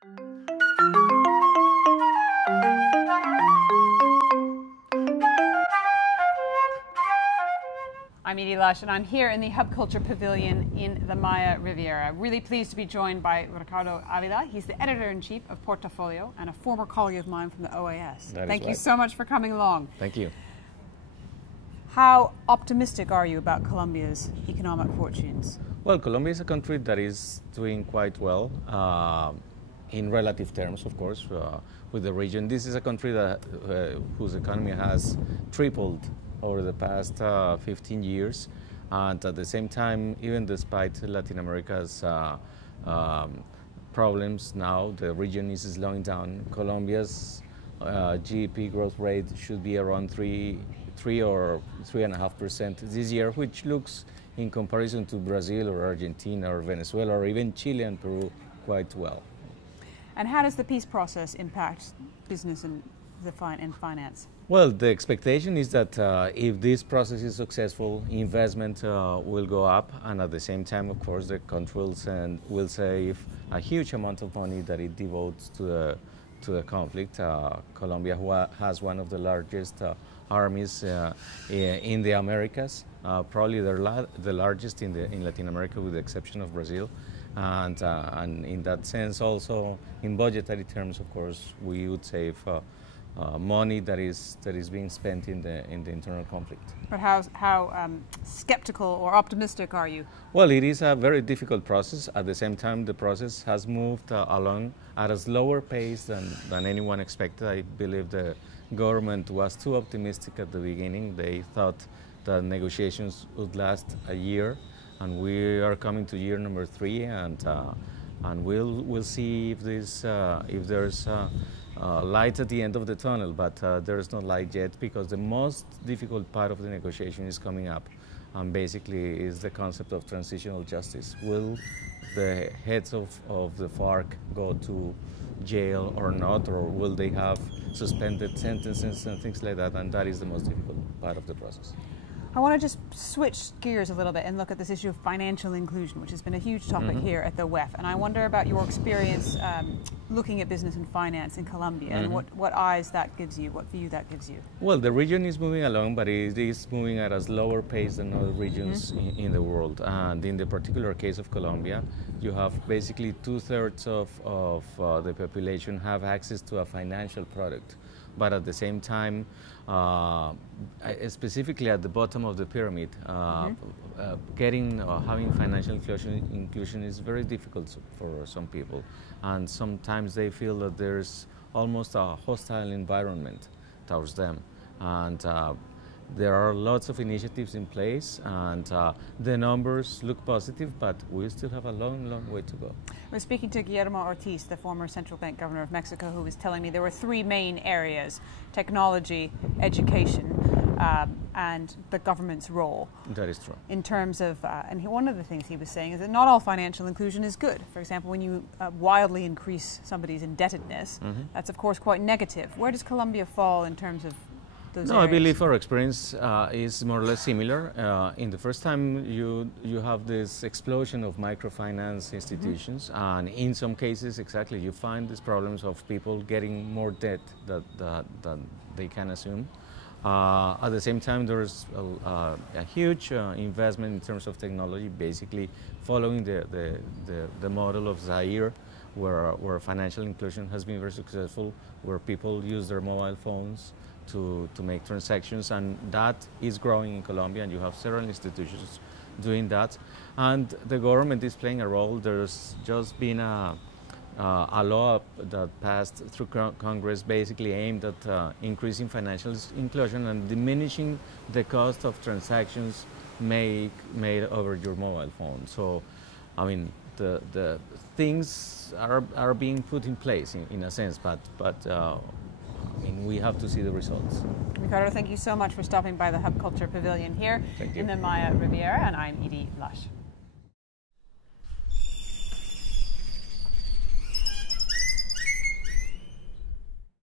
I'm Edie Lush, and I'm here in the Hub Culture Pavilion in the Maya Riviera. Really pleased to be joined by Ricardo Avila. He's the editor-in-chief of Portafolio and a former colleague of mine from the OAS. Thank you so much for coming along. Thank you. How optimistic are you about Colombia's economic fortunes? Well, Colombia is a country that is doing quite well in relative terms, of course, with the region. This is a country that whose economy has tripled over the past 15 years, and at the same time, even despite Latin America's problems now, the region is slowing down. Colombia's GDP growth rate should be around 3 or 3.5% this year, which looks, in comparison to Brazil or Argentina or Venezuela or even Chile and Peru, quite well. And how does the peace process impact business and finance? Well, the expectation is that if this process is successful, investment will go up, and at the same time, of course, the country will save a huge amount of money that it devotes to the conflict. Colombia has one of the largest armies in the Americas, probably the largest in Latin America, with the exception of Brazil. And in that sense, also in budgetary terms, of course, we would save money that is being spent in the internal conflict. But how skeptical or optimistic are you? Well, it is a very difficult process. At the same time, the process has moved along at a slower pace than anyone expected. I believe the government was too optimistic at the beginning. They thought the negotiations would last a year, and we are coming to year number 3, and we'll see if there's light at the end of the tunnel, but there is no light yet, because the most difficult part of the negotiation is coming up, and basically is the concept of transitional justice. Will the heads of the FARC go to jail or not, or will they have suspended sentences and things like that? And that is the most difficult part of the process. I want to just switch gears a little bit and look at this issue of financial inclusion, which has been a huge topic here at the WEF. And I wonder about your experience looking at business and finance in Colombia, and what eyes that gives you, what view that gives you. Well, the region is moving along, but it is moving at a slower pace than other regions in the world. And in the particular case of Colombia, you have basically 2/3 of the population have access to a financial product. But at the same time, specifically at the bottom of the pyramid, having financial inclusion is very difficult for some people, and sometimes they feel that there's almost a hostile environment towards them. And there are lots of initiatives in place, and the numbers look positive, but we still have a long, long way to go. We're speaking to Guillermo Ortiz, the former central bank governor of Mexico, who was telling me there were 3 main areas: technology, education, and the government's role. That is true. In terms of, one of the things he was saying is that not all financial inclusion is good. For example, when you wildly increase somebody's indebtedness, that's of course quite negative. Where does Colombia fall in terms of those areas? I believe our experience is more or less similar. In the first time, you have this explosion of microfinance institutions, and in some cases, exactly, you find these problems of people getting more debt than they can assume. At the same time, there's a huge investment in terms of technology, basically following the model of Zaire, where financial inclusion has been very successful, where people use their mobile phones to make transactions, and that is growing in Colombia, and you have several institutions doing that. And the government is playing a role. There's just been a law that passed through Congress, basically aimed at increasing financial inclusion and diminishing the cost of transactions made over your mobile phone. So, I mean, the things are being put in place in a sense, but I mean, we have to see the results. Ricardo, thank you so much for stopping by the Hub Culture Pavilion here in the Maya Riviera, and I'm Edie Lush.